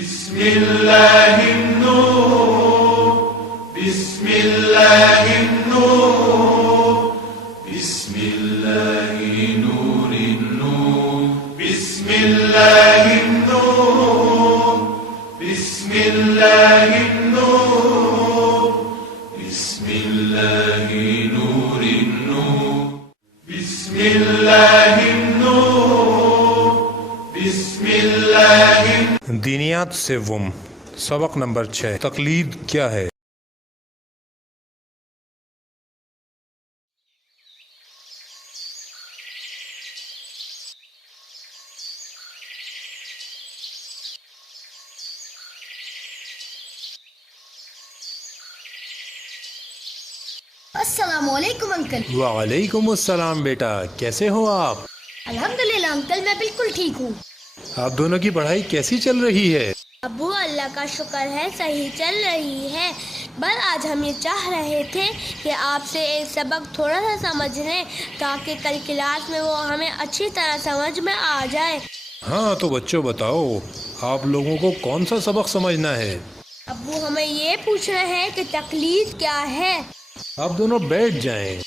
بسم اللہ النور بسم اللہ النور بسم اللہ نور النور بسم اللہ النور بسم اللہ النور بسم اللہ نور النور بسم اللہ النور بسم اللہ دینیات سوم سبق نمبر 6 تقلید کیا ہے؟ السلام علیکم انکل۔ وعلیکم السلام بیٹا، کیسے ہو آپ؟ الحمدللہ انکل، میں بالکل ٹھیک ہوں۔ آپ دونوں کی پڑھائی کیسی چل رہی ہے؟ ابو اللہ کا شکر ہے صحیح چل رہی ہے، بس آج ہم یہ چاہ رہے تھے کہ آپ سے ایک سبق تھوڑا سا سمجھ لیں تاکہ کل کلاس میں وہ ہمیں اچھی طرح سمجھ میں آ جائے۔ ہاں تو بچوں بتاؤ، آپ لوگوں کو کون سا سبق سمجھنا ہے؟ ابو ہمیں یہ پوچھنا ہے کہ تقلید کیا ہے۔ آپ دونوں بیٹھ جائیں۔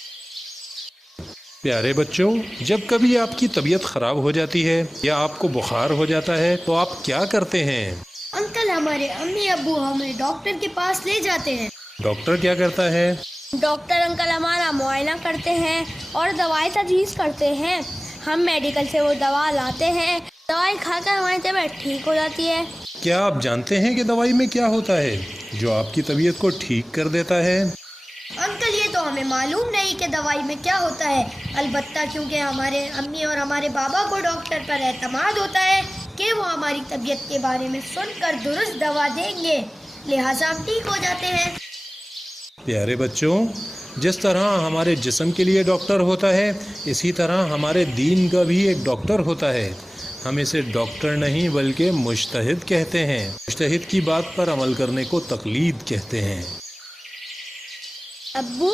پیارے بچوں، جب کبھی آپ کی طبیعت خراب ہو جاتی ہے یا آپ کو بخار ہو جاتا ہے تو آپ کیا کرتے ہیں؟ انکل ہمارے امی ابو ہمیں ڈاکٹر کے پاس لے جاتے ہیں۔ ڈاکٹر کیا کرتا ہے؟ ڈاکٹر انکل ہمارا معائنہ کرتے ہیں اور دوائی تجویز کرتے ہیں۔ ہم میڈیکل سے وہ دوا لاتے ہیں، دوائی کھا کر ہماری طبیعت ٹھیک ہو جاتی ہے۔ کیا آپ جانتے ہیں کہ دوائی میں کیا ہوتا ہے جو آپ کی طبیعت کو ٹھیک کر دیتا ہے؟ انکل یہ تو ہمیں معلوم نہیں کہ دوائی میں کیا ہوتا ہے، البتہ کیونکہ ہمارے امی اور ہمارے بابا کو ڈاکٹر پر اعتماد ہوتا ہے کہ وہ ہماری طبیعت کے بارے میں سن کر درست دوا دیں گے، لہٰذا ہم ٹھیک ہو جاتے ہیں۔ پیارے بچوں، جس طرح ہمارے جسم کے لیے ڈاکٹر ہوتا ہے اسی طرح ہمارے دین کا بھی ایک ڈاکٹر ہوتا ہے۔ ہم اسے ڈاکٹر نہیں بلکہ مجتہد کہتے ہیں۔ مجتہد کی بات پر عمل کرنے کو تقلید کہتے ہیں۔ ابو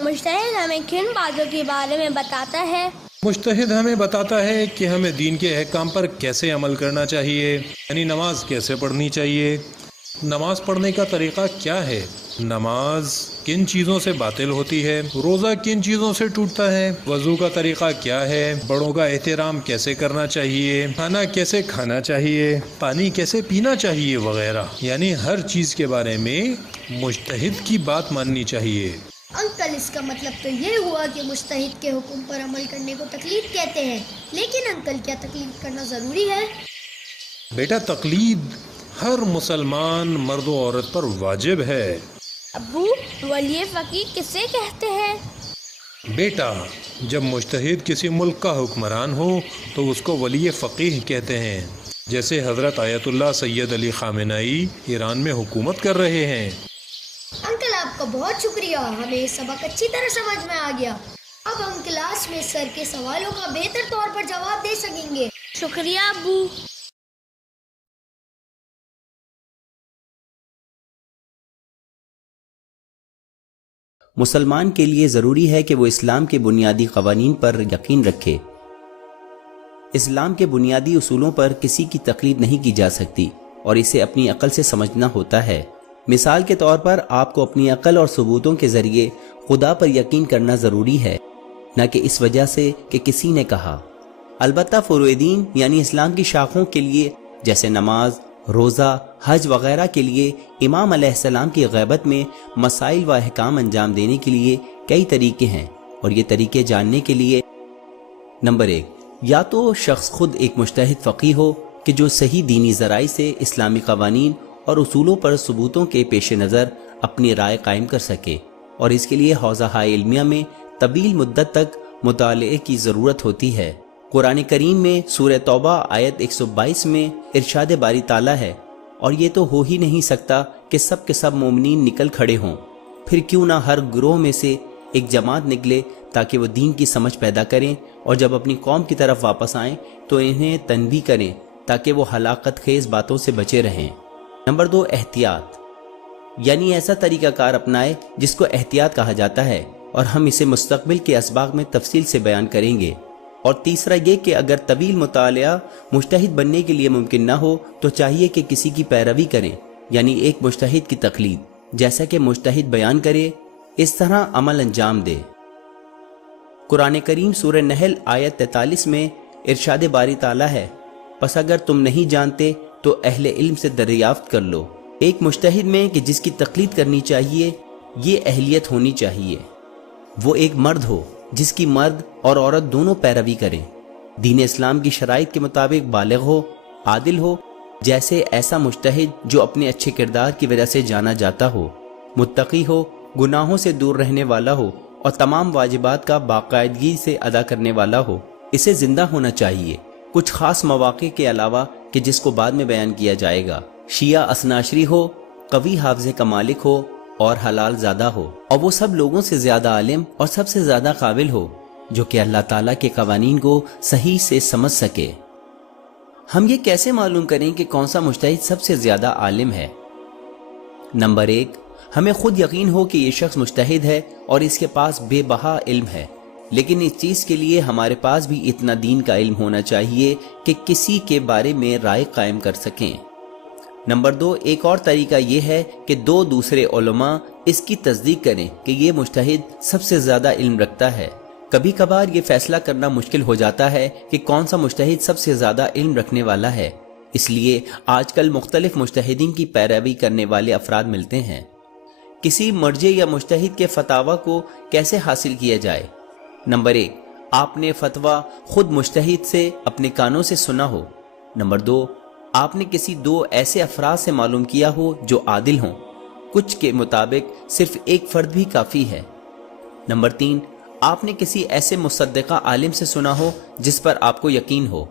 مجتہد ہمیں کن باتوں کے بارے میں بتاتا ہے؟ مجتہد ہمیں بتاتا ہے کہ ہمیں دین کے احکام پر کیسے عمل کرنا چاہیے، یعنی نماز کیسے پڑھنی چاہیے، نماز پڑھنے کا طریقہ کیا ہے، نماز کن چیزوں سے باطل ہوتی ہے، روزہ کن چیزوں سے ٹوٹتا ہے، وضو کا طریقہ کیا ہے، بڑوں کا احترام کیسے کرنا چاہیے، کھانا کیسے کھانا چاہیے، پانی کیسے پینا چاہیے وغیرہ، یعنی ہر چیز کے بارے میں مجتہد کی بات ماننی چاہیے۔ انکل اس کا مطلب تو یہ ہوا کہ مجتہد کے حکم پر عمل کرنے کو تقلید کہتے ہیں، لیکن انکل کیا تقلید کرنا ضروری ہے؟ بیٹا تقلید ہر مسلمان مرد و عورت پر واجب ہے۔ ابو ولی فقیہ کسے کہتے ہیں؟ بیٹا جب مجتہد کسی ملک کا حکمران ہو تو اس کو ولی فقیہ کہتے ہیں، جیسے حضرت آیت اللہ سید علی خامنہئی ایران میں حکومت کر رہے ہیں۔ انکل آپ کا بہت شکریہ، ہمیں یہ سبق اچھی طرح سمجھ میں آ گیا۔ اب ہم کلاس میں سر کے سوالوں کا بہتر طور پر جواب دے سکیں گے۔ شکریہ ابو۔ مسلمان کے لیے ضروری ہے کہ وہ اسلام کے بنیادی قوانین پر یقین رکھے۔ اسلام کے بنیادی اصولوں پر کسی کی تقلید نہیں کی جا سکتی اور اسے اپنی عقل سے سمجھنا ہوتا ہے۔ مثال کے طور پر آپ کو اپنی عقل اور ثبوتوں کے ذریعے خدا پر یقین کرنا ضروری ہے، نہ کہ اس وجہ سے کہ کسی نے کہا۔ البتہ فروع دین یعنی اسلام کی شاخوں کے لیے جیسے نماز، روزہ، حج وغیرہ کے لیے امام علیہ السلام کی غیبت میں مسائل و احکام انجام دینے کے لیے کئی طریقے ہیں، اور یہ طریقے جاننے کے لیے نمبر 1، یا تو شخص خود ایک مجتہد فقیہ ہو کہ جو صحیح دینی ذرائع سے اسلامی قوانین اور اصولوں پر ثبوتوں کے پیش نظر اپنی رائے قائم کر سکے، اور اس کے لیے حوزہ علمیہ میں طویل مدت تک مطالعے کی ضرورت ہوتی ہے۔ قرآن کریم میں سورہ توبہ آیت 122 میں ارشاد باری تعالیٰ ہے، اور یہ تو ہو ہی نہیں سکتا کہ سب کے سب مومنین نکل کھڑے ہوں، پھر کیوں نہ ہر گروہ میں سے ایک جماعت نکلے تاکہ وہ دین کی سمجھ پیدا کریں، اور جب اپنی قوم کی طرف واپس آئیں تو انہیں تنبیہ کریں تاکہ وہ ہلاکت خیز باتوں سے بچے رہیں۔ نمبر 2، احتیاط، یعنی ایسا طریقہ کار اپنائے جس کو احتیاط کہا جاتا ہے، اور ہم اسے مستقبل کے اسباق میں تفصیل سے بیان کریں گے۔ اور تیسرا یہ کہ اگر طویل مطالعہ مجتہد بننے کے لیے ممکن نہ ہو تو چاہیے کہ کسی کی پیروی کریں، یعنی ایک مجتہد کی تقلید، جیسا کہ مجتہد بیان کرے اس طرح عمل انجام دے۔ قرآن کریم سورہ نحل آیت 43 میں ارشاد باری تعالیٰ ہے، پس اگر تم نہیں جانتے تو اہل علم سے دریافت کر لو۔ ایک مجتہد میں کہ جس کی تقلید کرنی چاہیے یہ اہلیت ہونی چاہیے، وہ ایک مرد ہو جس کی مرد اور عورت دونوں پیروی کریں، دین اسلام کی شرائط کے مطابق بالغ ہو، عادل ہو، جیسے ایسا مجتہد جو اپنے اچھے کردار کی وجہ سے جانا جاتا ہو، متقی ہو، گناہوں سے دور رہنے والا ہو اور تمام واجبات کا باقاعدگی سے ادا کرنے والا ہو۔ اسے زندہ ہونا چاہیے، کچھ خاص مواقع کے علاوہ کہ جس کو بعد میں بیان کیا جائے گا۔ شیعہ اثناشری ہو، قوی حافظے کا مالک ہو اور حلال زادہ ہو، اور وہ سب لوگوں سے زیادہ عالم اور سب سے زیادہ قابل ہو جو کہ اللہ تعالیٰ کے قوانین کو صحیح سے سمجھ سکے۔ ہم یہ کیسے معلوم کریں کہ کون سا مجتہد سب سے زیادہ عالم ہے؟ نمبر 1، ہمیں خود یقین ہو کہ یہ شخص مجتہد ہے اور اس کے پاس بے بہا علم ہے، لیکن اس چیز کے لیے ہمارے پاس بھی اتنا دین کا علم ہونا چاہیے کہ کسی کے بارے میں رائے قائم کر سکیں۔ نمبر 2، ایک اور طریقہ یہ ہے کہ 2 دوسرے علماء اس کی تصدیق کریں کہ یہ مجتہد سب سے زیادہ علم رکھتا ہے۔ کبھی کبھار یہ فیصلہ کرنا مشکل ہو جاتا ہے کہ کون سا مجتہد سب سے زیادہ علم رکھنے والا ہے، اس لیے آج کل مختلف مجتہدین کی پیروی کرنے والے افراد ملتے ہیں۔ کسی مرجع یا مجتہد کے فتاوی کو کیسے حاصل کیا جائے؟ نمبر 1، آپ نے فتویٰ خود مجتہد سے اپنے کانوں سے سنا ہو۔ نمبر 2، آپ نے کسی 2 ایسے افراد سے معلوم کیا ہو جو عادل ہوں، کچھ کے مطابق صرف ایک فرد بھی کافی ہے۔ نمبر 3، آپ نے کسی ایسے مصدقہ عالم سے سنا ہو جس پر آپ کو یقین ہو۔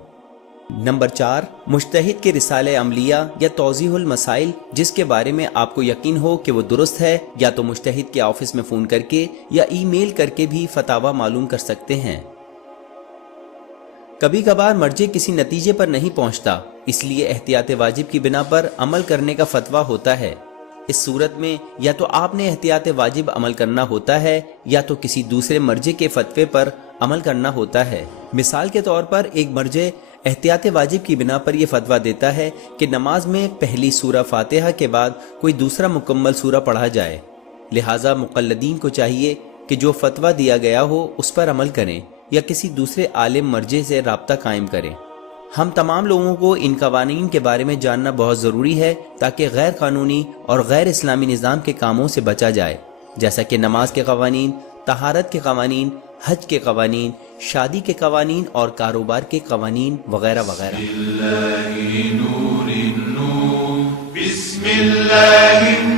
نمبر 4، مجتہد کے رسالہ عملیہ یا توضیح المسائل جس کے بارے میں آپ کو یقین ہو کہ وہ درست ہے، یا تو مجتہد کے آفس میں فون کر کے یا ای میل کر کے بھی فتاوی معلوم کر سکتے ہیں۔ کبھی کبھار مرجع کسی نتیجے پر نہیں پہنچتا، اس لیے احتیاط واجب کی بنا پر عمل کرنے کا فتویٰ ہوتا ہے۔ اس صورت میں یا تو آپ نے احتیاط واجب عمل کرنا ہوتا ہے یا تو کسی دوسرے مرجع کے فتوے پر عمل کرنا ہوتا ہے۔ مثال کے طور پر ایک مرجع احتیاط واجب کی بنا پر یہ فتویٰ دیتا ہے کہ نماز میں پہلی سورہ فاتحہ کے بعد کوئی دوسرا مکمل سورہ پڑھا جائے، لہٰذا مقلدین کو چاہیے کہ جو فتویٰ دیا گیا ہو اس پر عمل کریں یا کسی دوسرے عالم مرجع سے رابطہ قائم کریں۔ ہم تمام لوگوں کو ان قوانین کے بارے میں جاننا بہت ضروری ہے تاکہ غیر قانونی اور غیر اسلامی نظام کے کاموں سے بچا جائے، جیسا کہ نماز کے قوانین، طہارت کے قوانین، حج کے قوانین، شادی کے قوانین اور کاروبار کے قوانین وغیرہ وغیرہ۔ بسم اللہ